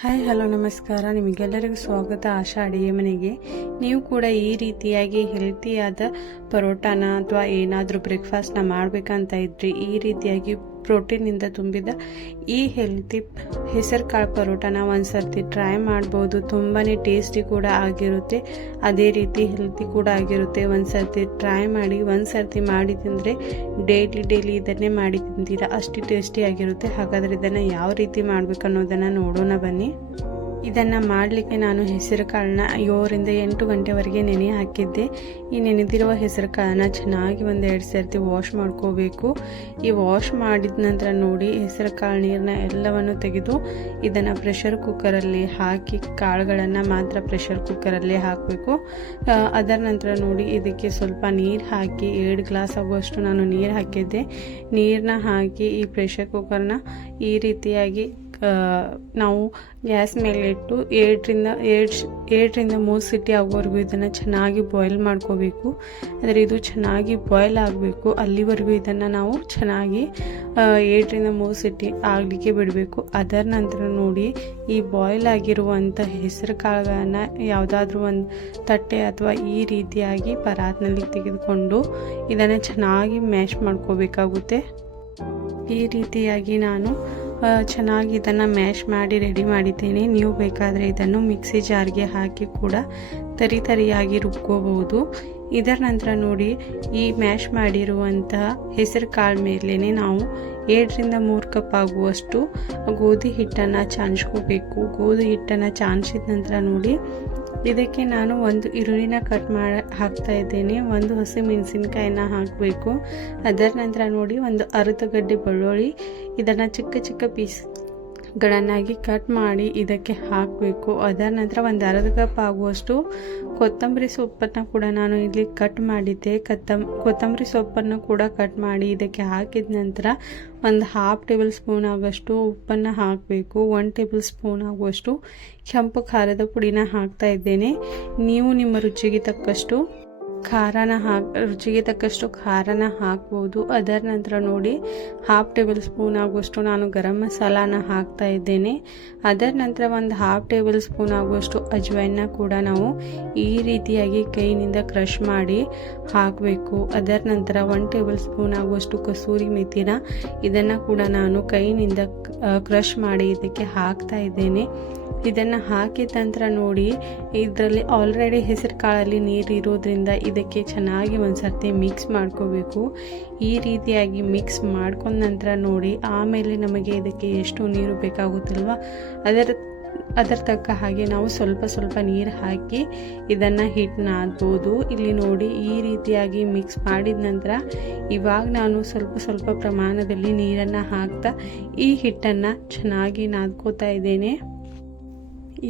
Hi hello ನಮಸ್ಕಾರ. ನಿಮಗೆಲ್ಲರಿಗೂ ಸ್ವಾಗತ ಆಶಾ ಅಡುಗೆ ಮನೆಗೆ. ನೀವು ಕೂಡ ಈ ರೀತಿಯಾಗಿ ಹೆಲ್ತಿಯಾದ ಪರೋಟಾನ ಅಥವಾ ಏನಾದರೂ ಬ್ರೇಕ್ಫಾಸ್ಟ್ನ ಮಾಡಬೇಕಂತ ಇದ್ರಿ, ಈ ರೀತಿಯಾಗಿ ಪ್ರೋಟೀನಿಂದ ತುಂಬಿದ ಈ ಹೆಲ್ತಿ ಹೆಸರು ಕಾಳು ಪರೋಟಾನ ಒಂದು ಸರ್ತಿ ಟ್ರೈ ಮಾಡ್ಬೋದು. ತುಂಬಾ ಟೇಸ್ಟಿ ಕೂಡ ಆಗಿರುತ್ತೆ, ಅದೇ ರೀತಿ ಹೆಲ್ತಿ ಕೂಡ ಆಗಿರುತ್ತೆ. ಒಂದು ಸರ್ತಿ ಟ್ರೈ ಮಾಡಿ, ಒಂದು ಸರ್ತಿ ಮಾಡಿ ತಿಂದರೆ ಡೈಲಿ ಇದನ್ನೇ ಮಾಡಿ ತಿಂತೀರಾ, ಅಷ್ಟು ಟೇಸ್ಟಿ ಆಗಿರುತ್ತೆ. ಹಾಗಾದರೆ ಇದನ್ನು ಯಾವ ರೀತಿ ಮಾಡಬೇಕು ಅನ್ನೋದನ್ನು ನೋಡೋಣ ಬನ್ನಿ. ಇದನ್ನು ಮಾಡಲಿಕ್ಕೆ ನಾನು ಹೆಸರು ಕಾಳನ್ನ 7ರಿಂದ 8 ಗಂಟೆವರೆಗೆ ನೆನೆ ಹಾಕಿದ್ದೆ. ಈ ನೆನೆದಿರುವ ಹೆಸರು ಕಾಳನ್ನ ಚೆನ್ನಾಗಿ 1-2 ಸರ್ತಿ ವಾಶ್ ಮಾಡ್ಕೋಬೇಕು. ಈ ವಾಶ್ ಮಾಡಿದ ನಂತರ ನೋಡಿ, ಹೆಸರು ಕಾಳು ನೀರನ್ನ ಎಲ್ಲವನ್ನು ತೆಗೆದು ಇದನ್ನು ಪ್ರೆಷರ್ ಕುಕ್ಕರಲ್ಲಿ ಹಾಕಿ, ಕಾಳುಗಳನ್ನು ಮಾತ್ರ ಪ್ರೆಷರ್ ಕುಕ್ಕರಲ್ಲೇ ಹಾಕಬೇಕು. ಅದರ ನಂತರ ನೋಡಿ, ಇದಕ್ಕೆ ಸ್ವಲ್ಪ ನೀರು ಹಾಕಿ 2 ಗ್ಲಾಸ್ ಆಗುವಷ್ಟು ನಾನು ನೀರು ಹಾಕಿದ್ದೆ. ನೀರನ್ನ ಹಾಕಿ ಈ ಪ್ರೆಷರ್ ಕುಕ್ಕರ್ನ ಈ ರೀತಿಯಾಗಿ ನಾವು ಗ್ಯಾಸ್ ಮೇಲೆ ಇಟ್ಟು 7ರಿಂದ 3 ಸಿಟಿ ಆಗೋವರೆಗೂ ಇದನ್ನು ಚೆನ್ನಾಗಿ ಬಾಯ್ಲ್ ಮಾಡ್ಕೋಬೇಕು. ಅಂದರೆ ಇದು ಚೆನ್ನಾಗಿ ಬಾಯ್ಲ್ ಆಗಬೇಕು, ಅಲ್ಲಿವರೆಗೂ ಇದನ್ನು ನಾವು ಚೆನ್ನಾಗಿ 7ರಿಂದ 3 ಸಿಟಿ ಆಗಲಿಕ್ಕೆ ಬಿಡಬೇಕು. ಅದರ ನಂತರ ನೋಡಿ, ಈ ಬಾಯ್ಲ್ ಆಗಿರುವಂಥ ಹೆಸರು ಕಾಳುಗಳನ್ನು ಯಾವುದಾದ್ರೂ ಒಂದು ತಟ್ಟೆ ಅಥವಾ ಈ ರೀತಿಯಾಗಿ ಪರಾತ್ನಲ್ಲಿ ತೆಗೆದುಕೊಂಡು ಇದನ್ನು ಚೆನ್ನಾಗಿ ಮ್ಯಾಶ್ ಮಾಡ್ಕೋಬೇಕಾಗುತ್ತೆ. ಈ ರೀತಿಯಾಗಿ ನಾನು ಚೆನ್ನಾಗಿ ಇದನ್ನು ಮ್ಯಾಶ್ ಮಾಡಿ ರೆಡಿ ಮಾಡಿದ್ದೇನೆ. ನೀವು ಬೇಕಾದರೆ ಇದನ್ನು ಮಿಕ್ಸಿ ಜಾರ್ಗೆ ಹಾಕಿ ಕೂಡ ತರಿಯಾಗಿ ರುಬ್ಕೋಬಹುದು. ಇದರ ನಂತರ ನೋಡಿ, ಈ ಮ್ಯಾಶ್ ಮಾಡಿರುವಂತಹ ಹೆಸರು ಕಾಳು ಮೇಲೇ ನಾವು 2ರಿಂದ 3 ಕಪ್ ಆಗುವಷ್ಟು ಗೋಧಿ ಹಿಟ್ಟನ್ನು ಚಾನ್ಸ್ಕೋಬೇಕು. ಗೋಧಿ ಹಿಟ್ಟನ್ನು ಚಾನ್ಸಿದ ನಂತರ ನೋಡಿ, ಇದಕ್ಕೆ ನಾನು 1 ಈರುಳ್ಳಿನ ಕಟ್ ಮಾಡಿ ಹಾಕ್ತಾ ಇದ್ದೇನೆ. 1 ಹಸಿಮೆಣಸಿನ್ಕಾಯಿನ ಹಾಕಬೇಕು. ಅದರ ನಂತರ ನೋಡಿ, 1 ಅರ್ಧ ಗಡ್ಡೆ ಬೆಳ್ಳುಳ್ಳಿ, ಇದನ್ನು ಚಿಕ್ಕ ಪೀಸ್ಗಳನ್ನಾಗಿ ಕಟ್ ಮಾಡಿ ಇದಕ್ಕೆ ಹಾಕಬೇಕು. ಅದರ ನಂತರ 1 ಅರ್ಧ ಕಪ್ ಆಗುವಷ್ಟು ಕೊತ್ತಂಬರಿ ಸೊಪ್ಪನ್ನು ಕೂಡ ನಾನು ಇಲ್ಲಿ ಕಟ್ ಮಾಡಿದ್ದೆ. ಕೊತ್ತಂಬರಿ ಸೊಪ್ಪನ್ನು ಕೂಡ ಕಟ್ ಮಾಡಿ ಇದಕ್ಕೆ ಹಾಕಿದ ನಂತರ 1 ಹಾಫ್ ಟೇಬಲ್ ಸ್ಪೂನ್ ಆಗುವಷ್ಟು ಉಪ್ಪನ್ನು ಹಾಕಬೇಕು. 1 ಟೇಬಲ್ ಸ್ಪೂನ್ ಆಗುವಷ್ಟು ಕೆಂಪು ಖಾರದ ಪುಡಿನ ಹಾಕ್ತಾ ಇದ್ದೇನೆ. ನೀವು ನಿಮ್ಮ ರುಚಿಗೆ ತಕ್ಕಷ್ಟು ಖಾರನ ಹಾಕ್ಬೋದು. ಅದರ ನಂತರ ನೋಡಿ, ಹಾಫ್ ಟೇಬಲ್ ಸ್ಪೂನ್ ಆಗುವಷ್ಟು ನಾನು ಗರಂ ಮಸಾಲಾನ ಹಾಕ್ತಾ ಇದ್ದೇನೆ. ಅದರ ನಂತರ 1 ಹಾಫ್ ಟೇಬಲ್ ಸ್ಪೂನ್ ಆಗುವಷ್ಟು ಅಜ್ವೈನ್ನ ಕೂಡ ನಾವು ಈ ರೀತಿಯಾಗಿ ಕೈನಿಂದ ಕ್ರಷ್ ಮಾಡಿ ಹಾಕಬೇಕು. ಅದರ ನಂತರ 1 ಟೇಬಲ್ ಸ್ಪೂನ್ ಆಗುವಷ್ಟು ಕಸೂರಿ ಮೆಥಿನ, ಇದನ್ನು ಕೂಡ ನಾನು ಕೈನಿಂದ ಕ್ರಷ್ ಮಾಡಿ ಇದಕ್ಕೆ ಹಾಕ್ತಾ ಇದ್ದೇನೆ. ಇದನ್ನು ಹಾಕಿದ ನಂತರ ನೋಡಿ, ಇದರಲ್ಲಿ ಆಲ್ರೆಡಿ ಹೆಸರು ಕಾಳಲ್ಲಿ ನೀರು ಇರೋದ್ರಿಂದ ಇದಕ್ಕೆ ಚೆನ್ನಾಗಿ ಒಂದು ಸರ್ತಿ ಮಿಕ್ಸ್ ಮಾಡ್ಕೋಬೇಕು. ಈ ರೀತಿಯಾಗಿ ಮಿಕ್ಸ್ ಮಾಡ್ಕೊಂಡ ನಂತರ ನೋಡಿ, ಆಮೇಲೆ ನಮಗೆ ಇದಕ್ಕೆ ಎಷ್ಟು ನೀರು ಬೇಕಾಗುತ್ತಲ್ವ ಅದರ ತಕ್ಕ ಹಾಗೆ ನಾವು ಸ್ವಲ್ಪ ನೀರು ಹಾಕಿ ಇದನ್ನು ಹಿಟ್ಟು ನಾದ್ಬೋದು. ಇಲ್ಲಿ ನೋಡಿ, ಈ ರೀತಿಯಾಗಿ ಮಿಕ್ಸ್ ಮಾಡಿದ ನಂತರ ಇವಾಗ ನಾನು ಸ್ವಲ್ಪ ಪ್ರಮಾಣದಲ್ಲಿ ನೀರನ್ನು ಹಾಕ್ತಾ ಈ ಹಿಟ್ಟನ್ನು ಚೆನ್ನಾಗಿ ನಾದ್ಕೋತಾ ಇದ್ದೇನೆ.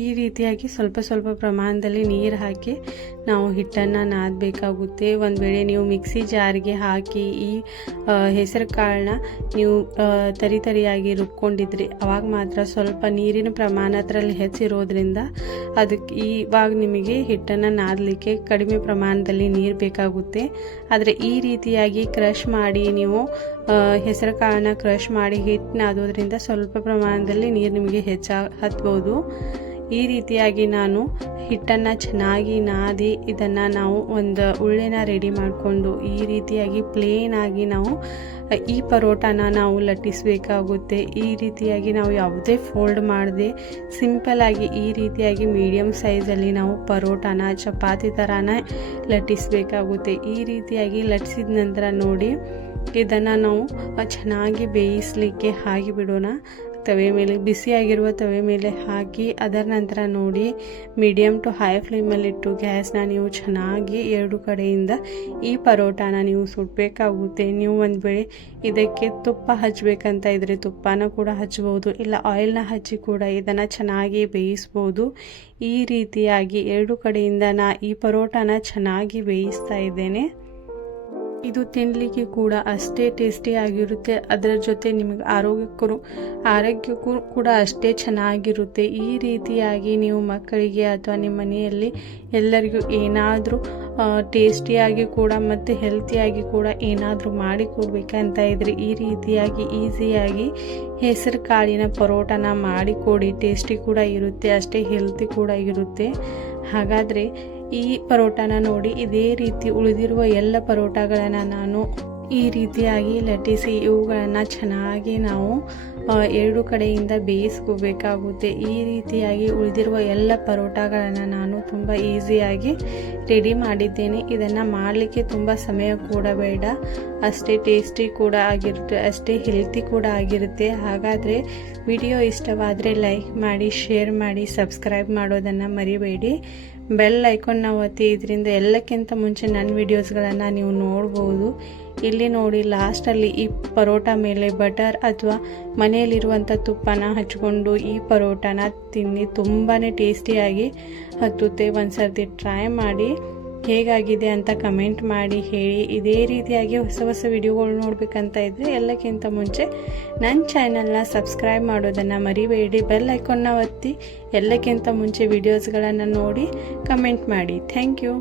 ಈ ರೀತಿಯಾಗಿ ಸ್ವಲ್ಪ ಪ್ರಮಾಣದಲ್ಲಿ ನೀರು ಹಾಕಿ ನಾವು ಹಿಟ್ಟನ್ನು ನಾದಬೇಕಾಗುತ್ತೆ. ಒಂದು ವೇಳೆ ನೀವು ಮಿಕ್ಸಿ ಜಾರ್ಗೆ ಹಾಕಿ ಈ ಹೆಸರು ಕಾಳನ್ನ ನೀವು ತರಿಯಾಗಿ ರುಬ್ಕೊಂಡಿದ್ರಿ, ಅವಾಗ ಮಾತ್ರ ಸ್ವಲ್ಪ ನೀರಿನ ಪ್ರಮಾಣ ಅದರಲ್ಲಿ ಹೆಚ್ಚಿರೋದ್ರಿಂದ ಅದಕ್ಕೆ ಇವಾಗ ನಿಮಗೆ ಹಿಟ್ಟನ್ನು ನಾದಲಿಕ್ಕೆ ಕಡಿಮೆ ಪ್ರಮಾಣದಲ್ಲಿ ನೀರು ಬೇಕಾಗುತ್ತೆ. ಆದರೆ ಈ ರೀತಿಯಾಗಿ ಕ್ರಷ್ ಮಾಡಿ ನೀವು ಹೆಸರು ಕಾಳನ್ನ ಕ್ರಷ್ ಮಾಡಿ ಹಿಟ್ಟು ನಾದೋದ್ರಿಂದ ಸ್ವಲ್ಪ ಪ್ರಮಾಣದಲ್ಲಿ ನೀರು ನಿಮಗೆ ಹತ್ಬೋದು. ಈ ರೀತಿಯಾಗಿ ನಾನು ಹಿಟ್ಟನ್ನು ಚೆನ್ನಾಗಿ ನಾದಿ ಇದನ್ನು ನಾವು ಒಂದು ಉಳ್ಳೆನ ರೆಡಿ ಮಾಡಿಕೊಂಡು ಈ ರೀತಿಯಾಗಿ ಪ್ಲೇನ್ ಆಗಿ ನಾವು ಈ ಪರೋಟಾನ ನಾವು ಲಟ್ಟಿಸಬೇಕಾಗುತ್ತೆ. ಈ ರೀತಿಯಾಗಿ ನಾವು ಯಾವುದೇ ಫೋಲ್ಡ್ ಮಾಡದೆ ಸಿಂಪಲ್ಲಾಗಿ ಈ ರೀತಿಯಾಗಿ ಮೀಡಿಯಮ್ ಸೈಜಲ್ಲಿ ನಾವು ಪರೋಟಾನ ಚಪಾತಿ ಥರನೇ ಲಟ್ಟಿಸಬೇಕಾಗುತ್ತೆ. ಈ ರೀತಿಯಾಗಿ ಲಟ್ಟಿಸಿದ ನಂತರ ನೋಡಿ, ಇದನ್ನು ನಾವು ಚೆನ್ನಾಗಿ ಬೇಯಿಸಲಿಕ್ಕೆ ಹಾಕಿ ಬಿಡೋಣ. ತವೆ ಮೇಲೆ, ಬಿಸಿಯಾಗಿರುವ ತವೆ ಮೇಲೆ ಹಾಕಿ ಅದರ ನಂತರ ನೋಡಿ, ಮೀಡಿಯಮ್ ಟು ಹೈ ಫ್ಲೇಮಲ್ಲಿಟ್ಟು ಗ್ಯಾಸ್ನ ನೀವು ಚೆನ್ನಾಗಿ 2 ಕಡೆಯಿಂದ ಈ ಪರೋಟಾನ ನೀವು ಸುಡಬೇಕಾಗುತ್ತೆ. ನೀವು ಒಂದು ವೇಳೆ ಇದಕ್ಕೆ ತುಪ್ಪ ಹಚ್ಚಬೇಕಂತ ಇದ್ದರೆ ತುಪ್ಪನ ಕೂಡ ಹಚ್ಬೋದು, ಇಲ್ಲ ಆಯಿಲ್ನ ಹಚ್ಚಿ ಕೂಡ ಇದನ್ನು ಚೆನ್ನಾಗಿ ಬೇಯಿಸ್ಬೋದು. ಈ ರೀತಿಯಾಗಿ 2 ಕಡೆಯಿಂದ ಈ ಪರೋಟಾನ ಚೆನ್ನಾಗಿ ಬೇಯಿಸ್ತಾ ಇದ್ದೇನೆ. ಇದು ತಿನ್ನಲಿಕ್ಕೆ ಕೂಡ ಅಷ್ಟೇ ಟೇಸ್ಟಿ ಆಗಿರುತ್ತೆ. ಅದರ ಜೊತೆ ನಿಮಗೆ ಆರೋಗ್ಯಕ್ಕೂ ಕೂಡ ಅಷ್ಟೇ ಚೆನ್ನಾಗಿರುತ್ತೆ. ಈ ರೀತಿಯಾಗಿ ನೀವು ಮಕ್ಕಳಿಗೆ ಅಥವಾ ನಿಮ್ಮ ಮನೆಯಲ್ಲಿ ಎಲ್ಲರಿಗೂ ಏನಾದರೂ ಟೇಸ್ಟಿಯಾಗಿ ಕೂಡ ಮತ್ತು ಹೆಲ್ತಿಯಾಗಿ ಕೂಡ ಏನಾದರೂ ಮಾಡಿ ಕೊಡಬೇಕಂತ ಇದ್ದರೆ ಈ ರೀತಿಯಾಗಿ ಈಸಿಯಾಗಿ ಹೆಸರು ಕಾಳಿನ ಪರೋಟನ ಮಾಡಿಕೊಡಿ. ಟೇಸ್ಟಿ ಕೂಡ ಇರುತ್ತೆ, ಅಷ್ಟೇ ಹೆಲ್ತಿ ಕೂಡ ಇರುತ್ತೆ. ಹಾಗಾದರೆ ಈ ಪರೋಟನ ನೋಡಿ, ಇದೇ ರೀತಿ ಉಳಿದಿರುವ ಎಲ್ಲ ಪರೋಟಗಳನ್ನು ನಾನು ಈ ರೀತಿಯಾಗಿ ಲಟ್ಟಿಸಿ ಇವುಗಳನ್ನು ಚೆನ್ನಾಗಿ ನಾವು ಎರಡು ಕಡೆಯಿಂದ ಬೇಯಿಸ್ಕೋಬೇಕಾಗುತ್ತೆ. ಈ ರೀತಿಯಾಗಿ ಉಳಿದಿರುವ ಎಲ್ಲ ಪರೋಟಗಳನ್ನು ನಾನು ತುಂಬ ಈಸಿಯಾಗಿ ರೆಡಿ ಮಾಡಿದ್ದೇನೆ. ಇದನ್ನು ಮಾಡಲಿಕ್ಕೆ ತುಂಬ ಸಮಯ ಕೂಡ ಬೇಡ, ಅಷ್ಟೇ ಟೇಸ್ಟಿ ಕೂಡ ಆಗಿರುತ್ತೆ, ಅಷ್ಟೇ ಹೆಲ್ತಿ ಕೂಡ ಆಗಿರುತ್ತೆ. ಹಾಗಾದರೆ ವಿಡಿಯೋ ಇಷ್ಟವಾದರೆ ಲೈಕ್ ಮಾಡಿ, ಶೇರ್ ಮಾಡಿ, ಸಬ್ಸ್ಕ್ರೈಬ್ ಮಾಡೋದನ್ನು ಮರಿಬೇಡಿ. ಬೆಲ್ ಐಕಾನ್ನ ಒತ್ತಿ. ಇದರಿಂದ ಎಲ್ಲಕ್ಕಿಂತ ಮುಂಚೆ ನನ್ನ ವಿಡಿಯೋಸ್ಗಳನ್ನು ನೀವು ನೋಡ್ಬೋದು. ಇಲ್ಲಿ ನೋಡಿ, ಲಾಸ್ಟಲ್ಲಿ ಈ ಪರೋಟ ಮೇಲೆ ಬಟರ್ ಅಥವಾ ಮನೆಯಲ್ಲಿರುವಂಥ ತುಪ್ಪನ ಹಚ್ಕೊಂಡು ಈ ಪರೋಟನ ತಿನ್ನಿ, ತುಂಬಾ ಟೇಸ್ಟಿಯಾಗಿ ಹತ್ತುತ್ತೆ. ಒಂದು ಸರ್ತಿ ಟ್ರೈ ಮಾಡಿ, ಹೇಗಾಗಿದೆ ಅಂತ ಕಮೆಂಟ್ ಮಾಡಿ ಹೇಳಿ. ಇದೇ ರೀತಿಯಾಗಿ ಹೊಸ ಹೊಸ ವಿಡಿಯೋಗಳು ನೋಡಬೇಕಂತ ಇದ್ದರೆ ಎಲ್ಲಕ್ಕಿಂತ ಮುಂಚೆ ನನ್ನ ಚಾನಲ್ನ ಸಬ್ಸ್ಕ್ರೈಬ್ ಮಾಡೋದನ್ನು ಮರಿಬೇಡಿ. ಬೆಲ್ ಐಕಾನ್ನ ಒತ್ತಿ. ಎಲ್ಲಕ್ಕಿಂತ ಮುಂಚೆ ವಿಡಿಯೋಸ್ಗಳನ್ನು ನೋಡಿ ಕಮೆಂಟ್ ಮಾಡಿ. Thank you.